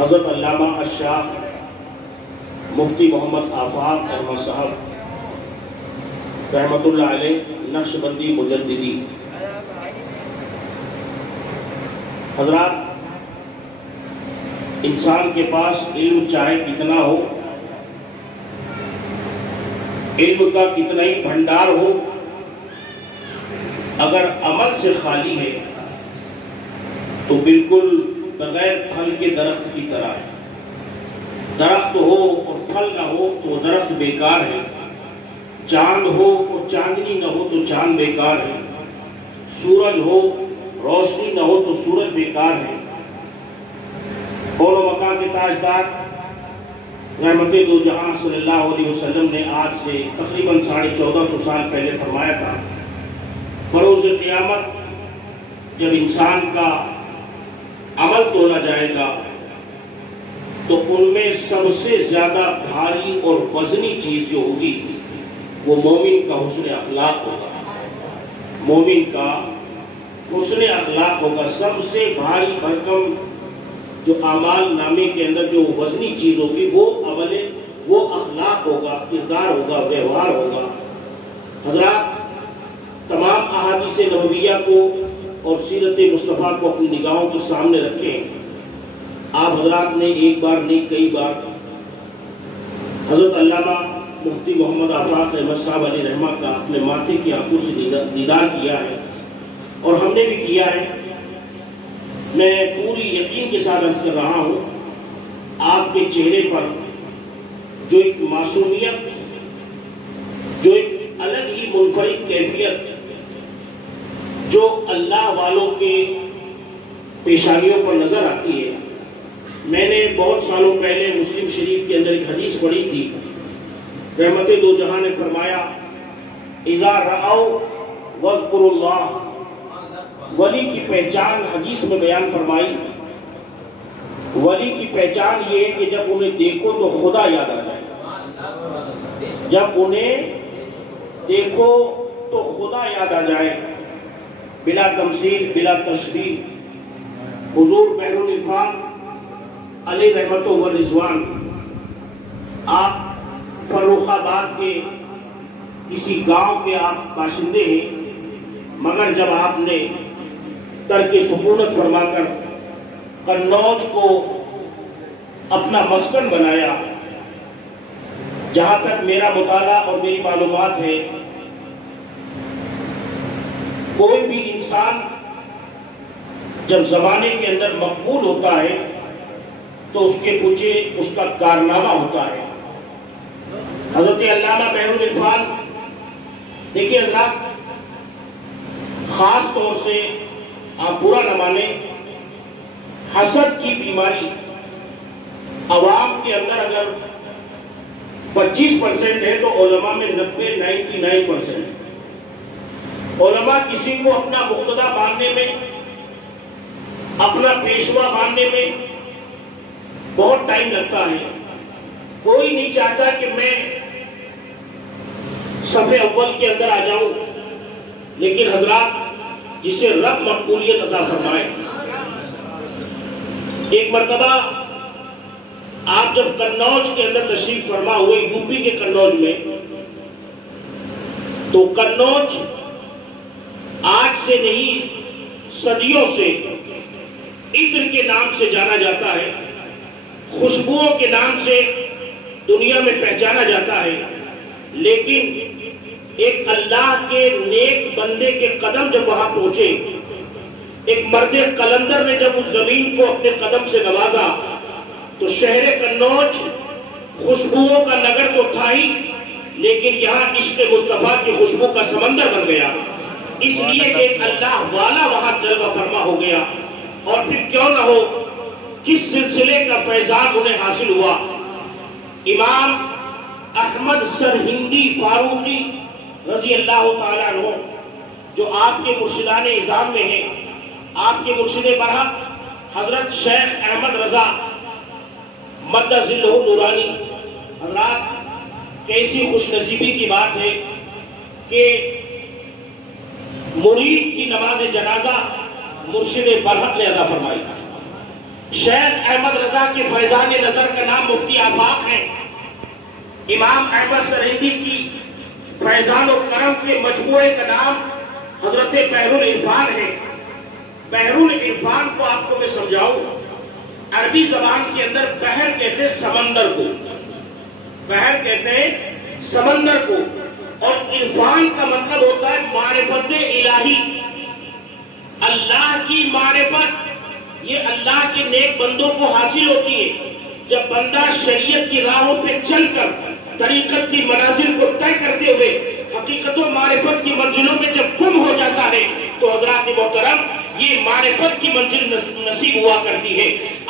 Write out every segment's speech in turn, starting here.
حضرت علامہ الشاہ مفتی محمد آفاق احمد صاحب رحمۃ اللہ علیہ نقشبندی مجددی. حضرات، انسان کے پاس علم چاہے کتنا ہو، علم کا کتنا ہی بھنڈار ہو، اگر عمل سے خالی ہے تو بالکل بغیر پھل کے درخت کی طرح ہے. درخت ہو اور پھل نہ ہو تو درخت بیکار ہے. چاند ہو اور چاندنی نہ ہو تو چاند بیکار ہے. سورج ہو روشنی نہ ہو تو سورج بیکار ہے. اور مکان کے تاجدار رحمت دو جہاں صلی اللہ علیہ وسلم نے آج سے تقریباً 1450 سال پہلے فرمایا تھا، بروز قیامت جب انسان کا عمل تولا جائے گا تو ان میں سب سے زیادہ بھاری اور وزنی چیز جو ہوگی وہ مومن کا حسن اخلاق ہوگا. مومن کا حسن اخلاق ہوگا. سب سے بھاری بھرکم جو اعمال نامے کے اندر جو وزنی چیز ہوگی وہ عمل، وہ اخلاق ہوگا، کردار ہوگا، ویوہار ہوگا. حضرات، تمام احادیث نبویہ کو اور سیرت مصطفیٰ کو اپنی نگاہوں کے سامنے رکھیں. آپ حضرات نے ایک بار نہیں کئی بار حضرت علامہ مفتی محمد آفاق احمد صاحب علیہ رحمہ کا اپنے ماتھے کی آنکھوں سے دیدار کیا ہے، اور ہم نے بھی کیا ہے. میں پوری یقین کے ساتھ عرض کر رہا ہوں، آپ کے چہرے پر جو ایک معصومیت، جو ایک الگ ہی منفرد کیفیت جو اللہ والوں کے پیشانیوں پر نظر آتی ہے. میں نے بہت سالوں پہلے مسلم شریف کے اندر ایک حدیث پڑھی تھی. رحمت دو جہاں نے فرمایا، اذا رأوا واذکروا اللہ. ولی کی پہچان حدیث میں بیان فرمائی. ولی کی پہچان یہ ہے کہ جب انہیں دیکھو تو خدا یاد آ جائے. جب انہیں دیکھو تو خدا یاد آ جائے. بلا تمثیل، بلا تشبیہ، حضور بحر العرفان علیہ رحمت و رضوان، آپ فروخ آباد کے کسی گاؤں کے آپ باشندے ہیں، مگر جب آپ نے ترک سکونت فرما کر قنوج کو اپنا مسکن بنایا، جہاں تک میرا مطالعہ اور میری معلومات ہے، کوئی بھی انسان جب زمانے کے اندر مقبول ہوتا ہے تو اس کے پیچھے اس کا کارنامہ ہوتا ہے. حضرت علامہ بحر العرفان، دیکھیے حضرات، خاص طور سے آپ برا نہ مانیں، حسد کی بیماری عوام کے اندر اگر 25% ہے تو علماء میں 99% ہے. علماء کسی کو اپنا مقتدی ماننے میں، اپنا پیشوا ماننے میں بہت ٹائم لگتا ہے. کوئی نہیں چاہتا کہ میں صف اول کے اندر آ جاؤں، لیکن حضرات، جسے رب مقبولیت عطا فرمائے. ایک مرتبہ آپ جب قنوج کے اندر تشریف فرما ہوئے، یو پی کے قنوج میں، تو قنوج آج سے نہیں صدیوں سے عطر کے نام سے جانا جاتا ہے، خوشبوؤں کے نام سے دنیا میں پہچانا جاتا ہے. لیکن ایک اللہ کے نیک بندے کے قدم جب وہاں پہنچے، ایک مرد قلندر نے جب اس زمین کو اپنے قدم سے نوازا، تو شہر قنوج خوشبوؤں کا نگر تو تھا ہی، لیکن یہاں عشق مصطفیٰ کی خوشبو کا سمندر بن گیا، اس لیے کہ ایک اللہ والا وہاں جلوہ فرما ہو گیا. اور پھر کیوں نہ ہو، کس سلسلے کا فیضان انہیں حاصل ہوا. امام احمد سرہندی فاروقی رضی اللہ تعالیٰ عنہ، جو آپ کے مرشدان اعظام میں ہیں، آپ کے مرشد برحق حضرت شیخ احمد رضا مد ظلہ نورانی. حضرات، کیسی خوش نصیبی کی بات ہے کہ مرید کی نماز جنازہ مرشد برحق نے ادا فرمائی. شیخ احمد رضا کی فیضان نظر کا نام مفتی آفاق ہے، امام احمد سرہندی کی فیضان و کرم کے مجموعے کا نام حضرت بحر العرفان ہے۔ بحر العرفان کو آپ کو میں سمجھاؤں، عربی زبان کے اندر بحر کہتے ہیں سمندر کو، بحر کہتے ہیں سمندر کو، اور عرفان کا مطلب ہوتا ہے معرفت الہی، اللہ کی معرفت۔ یہ اللہ کے نیک بندوں کو حاصل ہوتی ہے جب بندہ شریعت کی راہوں پہ چل کر طریقت کی منازل کو طے کرتے ہوئے حقیقت و معرفت کی منزلوں میں جب گم ہو جاتا ہے تو حضرات محترم یہ معرفت کی منزل نصیب ہوا کرتی ہے۔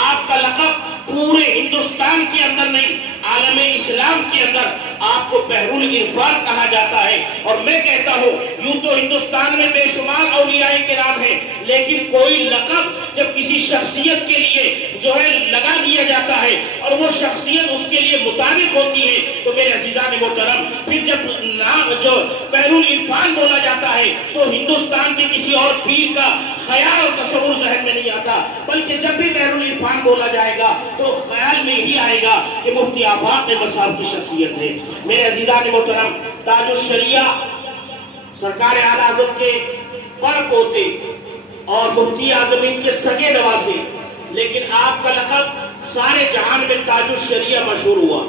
آپ کا لقب پورے ہندوستان کے اندر نہیں، عالم اسلام کے اندر آپ کو بحر العرفان کہا جاتا ہے۔ اور میں کہتا ہوں یوں تو ہندوستان میں بے شمار اولیاء کرام ہیں، لیکن کوئی لقب جب کسی شخصیت کے لیے جو ہے لگا دیا جاتا ہے اور وہ شخصیت اس کے لیے مطابق ہوتی ہے تو میرے عزیزان محترم پھر جب نام جو بحر العرفان بولا جاتا ہے تو ہندوستان کے کسی اور پیر کا خیال اور تصور ذہن میں نہیں آتا، بلکہ جب بھی بحر العرفان بولا جائے گا تو خیال میں ہی آئے گا کہ مفتی آفاق مصاب کی شخصیت ہے۔ میرے عزیزان محترم تاج الشریعہ سرکار اعلیٰ حضرت کے پر پوتے اور مفتی اعظم ان کے سگے نواسے، لیکن آپ کا لقب سارے جہان میں تاج الشریعہ مشہور ہوا۔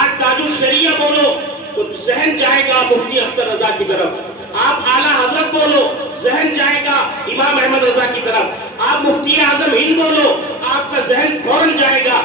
آج تاج الشریعہ بولو تو ذہن جائے گا مفتی اختر رضا کی طرف، آپ اعلیٰ حضرت بولو ذہن جائے گا امام احمد رضا کی طرف، آپ مفتی اعظم ہند بولو آپ کا ذہن فوراً جائے گا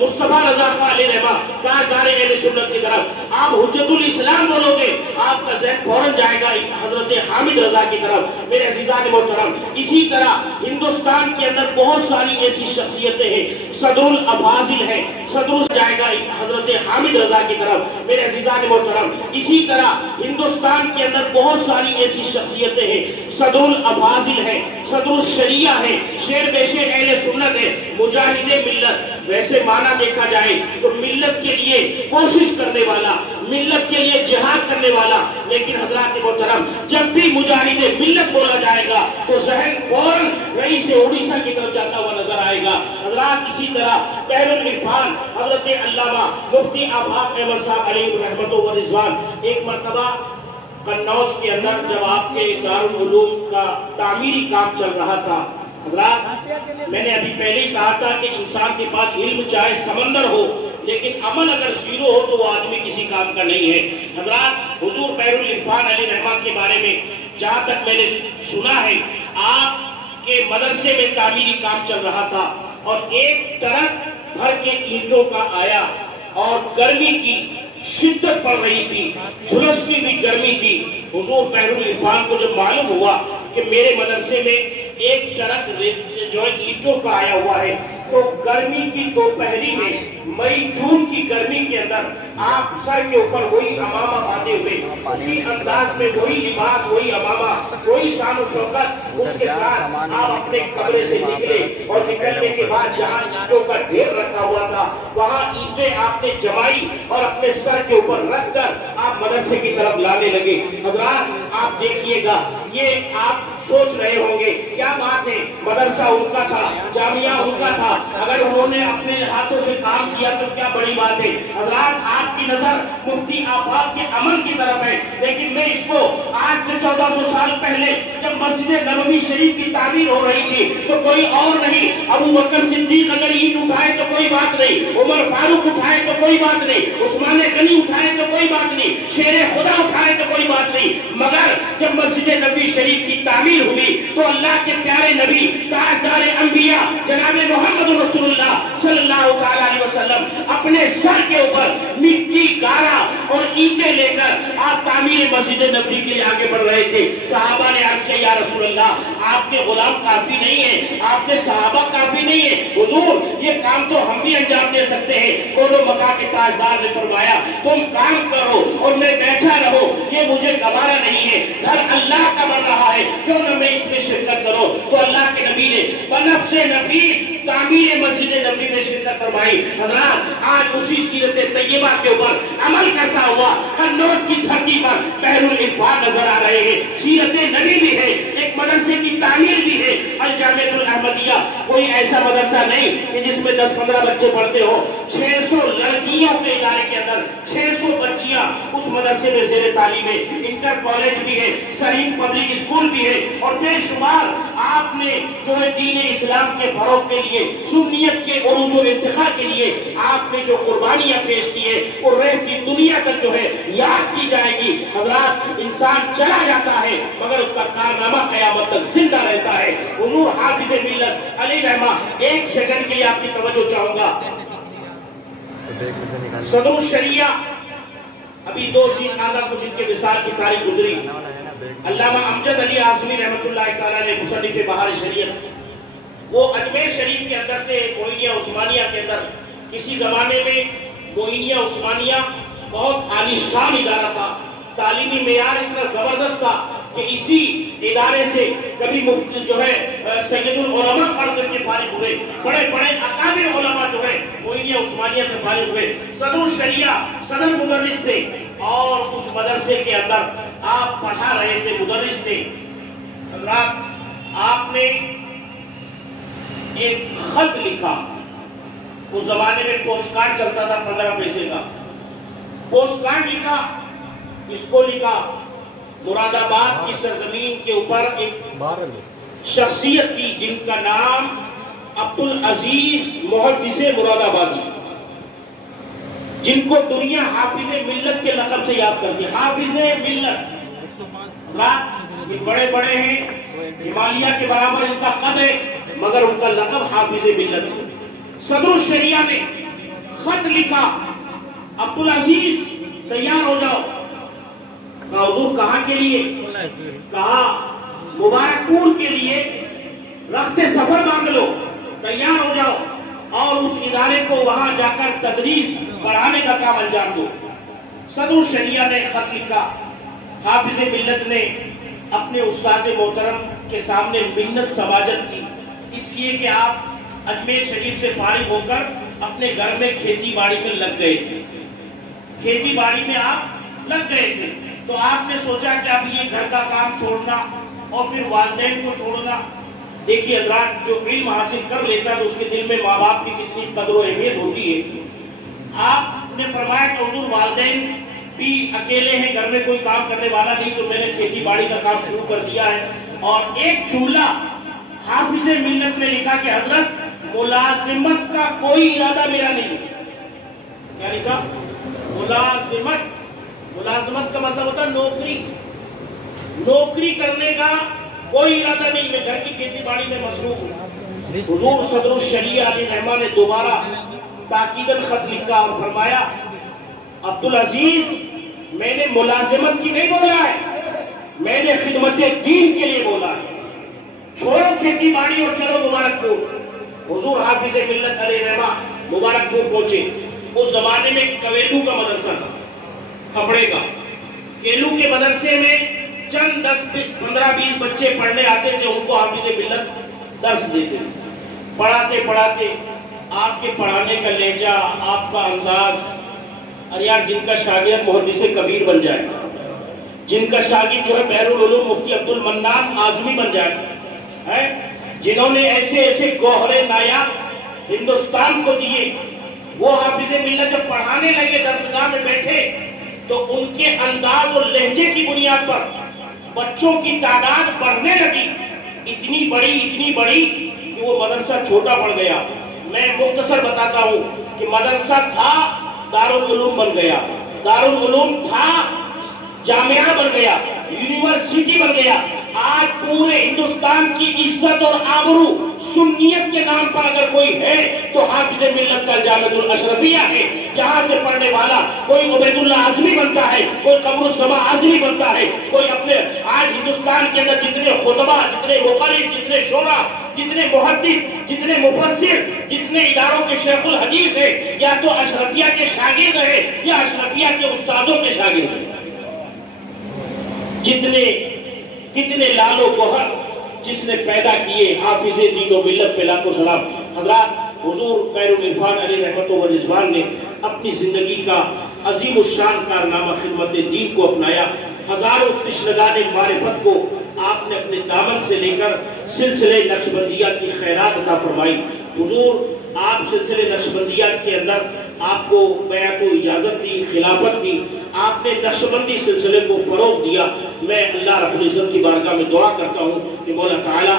مصطفیٰ رضا خان علیہ رحمہ تاجدار اہل سنت کی طرف، آپ حجت الاسلام بولو گے آپ کا ذہن فوراً جائے گا حضرت حامد رضا کی طرف۔ میرے عزیزان محترم اسی طرح ہندوستان کے اندر بہت ساری ایسی شخصیتیں ہیں، صدر الافاضل ہیں، صدر جائے گا حضرت حامد رضا کی طرف۔ میرے عزیزان محترم اسی طرح ہندوستان کے اندر بہت ساری ایسی شخصیتیں ہیں، صدر الافاضل ہیں، صدر الشریعہ ہیں، شیر بے شیر اہل سنت ہے، مجاہد ملت۔ ویسے معنی دیکھا جائے تو ملت کے لیے کوشش کرنے والا، ملت کے لیے جہاد کرنے والا، لیکن حضرات محترم جب بھی مجاہد ملت بولا جائے گا تو ذہن فوراً رئیس اڑیسہ کی طرف جاتا ہوا نظر آئے گا۔ حضرات اسی طرح بحر العرفان حضرت علامہ مفتی آفاق احمد صاحب علیہ رحمت و رضوان ایک مرتبہ قنوج کے اندر جب آپ کے دارالعلوم کا تعمیری کام چل رہا تھا، حضرات میں نے ابھی پہلے ہی کہا تھا کہ انسان کے پاس علم چاہے سمندر ہو لیکن عمل اگر زیرو ہو تو وہ آدمی کسی کام کا نہیں ہے۔ حضرات حضور بحر العرفان علیہ رحمہ کے بارے میں جہاں تک میں نے سنا ہے آپ کے مدرسے میں تعمیری کام چل رہا تھا اور ایک ٹرک بھر کے اینٹوں کا آیا اور گرمی کی شدت پڑ رہی تھی، جھلستی ہوئی گرمی تھی۔ حضور بحر العرفان کو جب معلوم ہوا کہ میرے مدرسے میں ایک ٹرک جو ہے اینٹوں کا آیا ہوا ہے تو گرمی کی دوپہری میں مئی جون کی گرمی کے اندر آپ سر کے اوپر وہی امامہ باندھے ہوئے، اسی انداز میں وہی لباس، وہی امامہ، وہی شان و شوکت، اس کے ساتھ آپ اپنے کمرے سے نکلے اور نکلنے کے بعد جہاں اینٹوں کا ڈھیر رکھا ہوا تھا وہاں اینٹیں آپ نے جمائی اور اپنے سر کے اوپر رکھ کر آپ مدرسے کی طرف لانے لگے۔ حضرات آپ دیکھیے گا یہ آپ سوچ رہے ہوں گے کیا بات ہے، مدرسہ ان کا تھا، جامعہ ان کا تھا، اگر انہوں نے اپنے ہاتھوں سے کام کیا تو کیا بڑی بات ہے۔ حضرات آپ کی نظر مفتی آفاق کے عمل کی طرف ہے، لیکن میں اس کو آج سے 1400 سال پہلے جب مسجد نبوی شریف کی تعمیر ہو رہی تھی تو کوئی اور نہیں، ابو بکر صدیق اگر اینٹ اٹھائے تو کوئی بات نہیں، عمر فاروق اٹھائے تو کوئی بات نہیں، عثمان غنی اٹھائے تو کوئی بات نہیں، شیر خدا اٹھائے تو کوئی بات نہیں، مگر جب مسجد نبوی شریف کی تعمیر ہوئی تو اللہ کے پیارے نبی تاجدار انبیاء جناب محمد رسول اللہ صلی اللہ تعالی علیہ وسلم اپنے سر کے اوپر مٹی، گارا اور اینٹیں لے کر آپ تعمیر مسجد نبوی کے لیے آگے بڑھ رہے تھے۔ صحابہ نے عرض کیا یا رسول اللہ آپ کے غلام کافی نہیں ہیں، آپ کے صحابہ کافی نہیں ہیں، حضور یہ کام تو ہم بھی انجام دے سکتے ہیں۔ کونو مکہ کے تاجدار نے فرمایا تم کام کرو اور میں بیٹھا رہو یہ مجھے گوارا نہیں ہے، گھر اللہ کا بن رہا ہے، کیوں نہ میں اس میں شرکت کرو۔ تو اللہ کے نبی نے بنفس نفیس تعمیر مسجد نبی میں شرکت فرمائی. حضرات آج اسی سیرت طیبہ کے اوپر عمل کرتا ہوا قنوج کی دھرتی پر بحر العرفان نظر آ رہے ہیں. سیرت نبی بھی ہے, ایک مدرسے کی تعمیر بھی ہے. الجامعۃ الاحمدیہ کوئی ایسا مدرسہ نہیں کہ جس میں 10-15 بچے پڑھتے ہو. 600 لڑکیوں کے ادارے کے اندر 600 بچیاں اس مدرسے میں زیر تعلیم ہے. انٹر کالج بھی ہے, سرین پبلک اسکول بھی ہے, اور بے شمار آپ نے جو ہے دین اسلام کے فروغ کے لیے, سنیت کے عروج و ارتقاء کے لیے آپ نے جو قربانیاں پیش کی ہے وہ ریب کی دنیا تک جو ہے یاد کی جائے گی. حضرات انسان چلا جاتا ہے مگر اس کا کارنامہ قیامت تک زندہ رہتا ہے. حضور حافظ ملت علی رحمہ, ایک سیکنڈ کے لیے آپ کی توجہ چاہوں گا. صدر الشریعہ ابھی 2 ذی القعدہ کو جن کے وصال کی تاریخ گزری, علامہ امجد علی اعظمی رحمۃ اللہ تعالیٰ نے مصنف بہار شریعت, وہ اجمیر شریف کے اندر تھے, معینیہ عثمانیہ کے اندر. کسی زمانے میں معینیہ عثمانیہ بہت عالی شان ادارہ تھا, تعلیمی معیار اتنا زبردست تھا کہ اسی ادارے سے کبھی مفتی جو ہے سید العلماء پڑھ کر کے فارغ ہوئے, بڑے بڑے اکابر علماء جو ہے معینیہ عثمانیہ سے فارغ ہوئے. صدر الشریعہ صدر مدرس تھے, اور اس مدرسے کے اندر آپ پڑھا رہے تھے, مدرس تھے. حضرات آپ نے ایک خط لکھا. اس زمانے میں پوسٹ کارڈ چلتا تھا 15 پیسے کا. پوسٹ کارڈ لکھا, اس کو لکھا مراد آباد کی سرزمین کے اوپر ایک شخصیت تھی جن کا نام عبدالعزیز محدث مراد آبادی, جن کو دنیا حافظ ملت کے لقب سے یاد کرتی ہے. حافظ ملت, یہ بڑے بڑے ہیں, ہمالیہ کے برابر ان کا قد ہے, مگر ان کا لقب حافظ ملت ہے. صدر الشریعہ نے خط لکھا, عبدالعزیز تیار ہو جاؤ. کہا حضور کہاں کے لیے؟ کہا مبارک پور کے لیے, رخت سفر مانگ لو, تیار ہو جاؤ, اور اس ادارے کو وہاں جا کر تدریس پڑھانے کا کام انجام دو. صدر الشریعہ نے خط لکھا. حافظ ملت نے اپنے استاذ محترم کے سامنے منت سماجت کی, اس لیے کہ آپ اجمیر شریف سے فارغ ہو کر اپنے گھر میں کھیتی باڑی میں لگ گئے تھے. کھیتی باڑی میں آپ لگ گئے تھے, تو آپ نے سوچا کہ اب یہ گھر کا کام چھوڑنا اور پھر والدین کو چھوڑنا. دیکھیے حضرات, جو علم حاصل کر لیتا تو اس کے دل میں ماں باپ کی کتنی قدر و اہمیت ہوتی ہے. آپ نے فرمایا کہ حضور والدین بھی اکیلے ہیں, گھر میں کوئی کام کرنے والا نہیں, تو میں نے کھیتی باڑی کا کام شروع کر دیا ہے. اور ایک جملہ حافظ ملت نے لکھا کہ حضرت ملازمت کا کوئی ارادہ میرا نہیں. کیا لکھا؟ ملازمت. ملازمت کا مطلب ہوتا ہے نوکری, نوکری کرنے کا کوئی ارادہ نہیں, میں گھر کی کھیتی باڑی میں مصروف ہوں. حضور صدر الشریعہ علی رحمہ نے دوبارہ تاکیداً خط لکھا اور فرمایا عبدالعزیز میں نے ملازمت کی نہیں بولا ہے, میں نے خدمت دین کے لیے بولا ہے. چھوڑو کھیتی باڑی اور چلو مبارک پور. حضور حافظ ملت علی رحمہ مبارک پور پہنچے. اس زمانے میں کویلو کا مدرسہ تھا, کھپڑے کا. کیلو کے مدرسے میں چند 10-15-20 بچے پڑھنے آتے تھے, ان کو حافظ ملت درس دیتے. پڑھاتے پڑھاتے آپ کے پڑھانے کا لہجہ, آپ کا انداز, ارے یار جن کا شاگرد محدث کبیر بن جائے, جن کا شاگرد جو ہے بحر العلوم مفتی عبد المنان اعظمی بن جائے, جنہوں نے ایسے ایسے گوہر نایاب ہندوستان کو دیے, وہ حافظ ملت جب پڑھانے لگے درسگاہ میں بیٹھے تو ان کے انداز اور لہجے کی بنیاد پر بچوں کی تعداد بڑھنے لگی, اتنی بڑی کہ وہ مدرسہ چھوٹا پڑ گیا. میں مختصر بتاتا ہوں کہ مدرسہ تھا دارالعلوم بن گیا, دارالعلوم تھا جامعہ بن گیا, یونیورسٹی بن گیا. آج پورے ہندوستان کی عزت اور آبرو سنیت کے نام پر اگر کوئی ہے تو حافظ ملت کا جامعۃ الاشرفیہ ہے. جہاں سے پڑھنے والا کوئی عبید اللہ اعظمی بنتا ہے, کوئی قمر السما اعظمی بنتا ہے, کوئی اپنے آج ہندوستان کے اندر جتنے خطبہ, جتنے مقرر, جتنے شعراء, جتنے محدث, جتنے مفسر, جتنے اداروں کے شیخ الحدیث ہیں, یا تو اشرفیہ کے شاگرد ہیں یا اشرفیہ کے استادوں کے شاگرد ہیں. کتنے لال و گوہر جس نے پیدا کیے, حافظ دین و ملت پہ لاکھوں سلام. حضرات حضور خیر العرفان علیہ رحمت و رضوان نے اپنی زندگی کا عظیم الشان کارنامہ خدمت دین کو اپنایا. ہزاروں تشنگان معرفت کو آپ نے اپنے دامن سے لے کر سلسلے نقشبندیات کی خیرات عطا فرمائی. حضور آپ سلسلے نقشبندیات کے اندر آپ کو بیعت و اجازت دی، خلافت دی، آپ نے نقشبندی سلسلے کو فروغ دیا. میں اللہ رب العزت کی بارگاہ میں دعا کرتا ہوں کہ مولا تعالیٰ